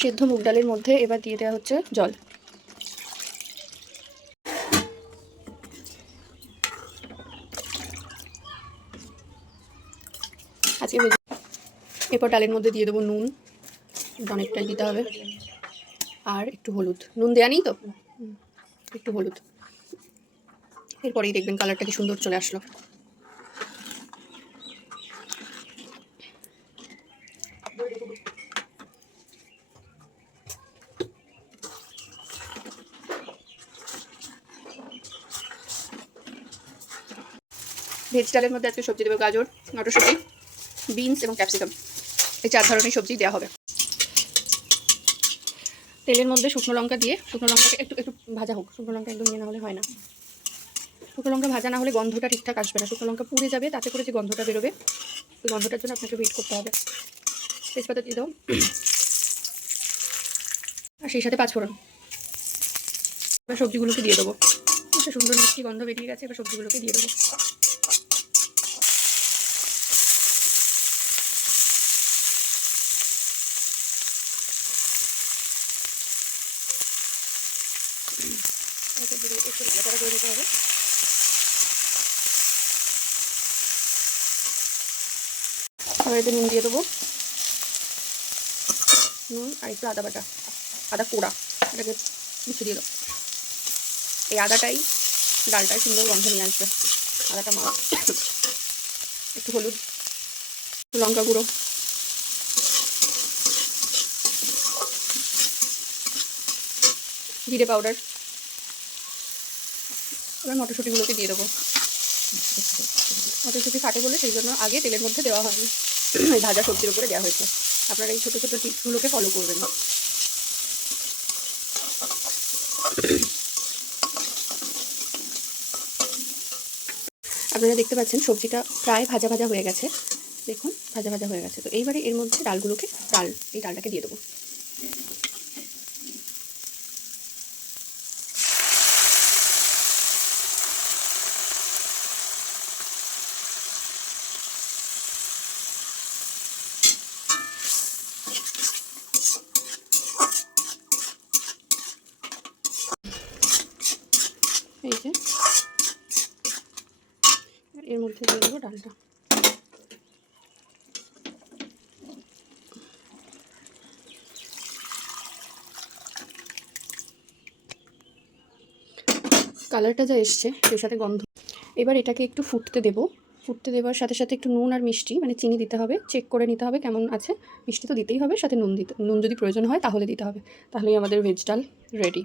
সেদ্ধ মুগ ডালের মধ্যে এবার দিয়ে দেওয়া হচ্ছে জল। আজকে এরপর ডালের মধ্যে দিয়ে দেবো নুন। অনেকটাই দিতে হবে। আর একটু হলুদ। নুন দেওয়া নেই তো? একটু হলুদ। এরপরেই দেখবেন কালারটা কি সুন্দর চলে আসলো। ভেজ ডালের মধ্যে আজকে সবজি দেবো, গাজর, মটরশুঁটি, বিনস এবং ক্যাপসিকাম। এই চার ধরনের সবজি দেওয়া হবে। তেলের মধ্যে শুকনো লঙ্কা দিয়ে, শুকনো লঙ্কাকে একটু একটু ভাজা হোক, শুকনো লঙ্কা একদম নিয়ে না হলে হয় না। শুকনো লঙ্কা ভাজা না হলে গন্ধটা ঠিকঠাক আসবে না। শুকনো লঙ্কা পুড়ে যাবে, তাতে করে যে গন্ধটা বেরোবে, ওই গন্ধটার জন্য আপনাকে ওয়েট করতে হবে। তেজপাতা দিয়ে দাও। আর সেই সাথে পাঁচফোড়ন। এবার সবজিগুলোকে দিয়ে দেবো। সুন্দর মিষ্টি গন্ধ বেরিয়ে গেছে, এবার সবজিগুলোকে দিয়ে দেবো। এতে দিয়ে একটু নাড়াচাড়া করে হবে। এতে নুন দিয়ে দেবো। নুন আর একটু আদা বাটা, আদা পোড়া, এটাকে মিশিয়ে দিয়ে দেবো। এই আদাটাই, ডালটাই সুন্দর গন্ধ নিয়ে আসবে। আদাটা মা একটু হলুদ, লঙ্কা গুঁড়ো। জিরে পাউডার। এবার মটরশুঁটিগুলোকে দিয়ে দেবো। মটরশুঁটি ফাটে বলে সেই জন্য আগে তেলের মধ্যে দেওয়া হয়নি। ভাজা সবজির উপরে দেওয়া হয়েছে। আপনারা এই ছোটো ছোটো টিপসগুলোকে ফলো করবেন। আপনারা দেখতে পাচ্ছেন সবজিটা প্রায় ভাজা ভাজা হয়ে গেছে। দেখুন, ভাজা ভাজা হয়ে গেছে। তো এইবারে এর মধ্যে ডালগুলোকে ডাল, এই ডালটাকে দিয়ে দেবো। এই যে। এর মধ্যে দিয়ে দেবো ডালটা। কালারটা যা এসছে সেই সাথে গন্ধ। এবার এটাকে একটু ফুটতে দেবো। ফুটতে দেওয়ার সাথে সাথে একটু নুন আর মিষ্টি মানে চিনি দিতে হবে। চেক করে নিতে হবে কেমন আছে। মিষ্টি তো দিতেই হবে, সাথে নুন দিতে নুন যদি প্রয়োজন হয় তাহলে দিতে হবে। তাহলেই আমাদের ভেজ ডাল রেডি।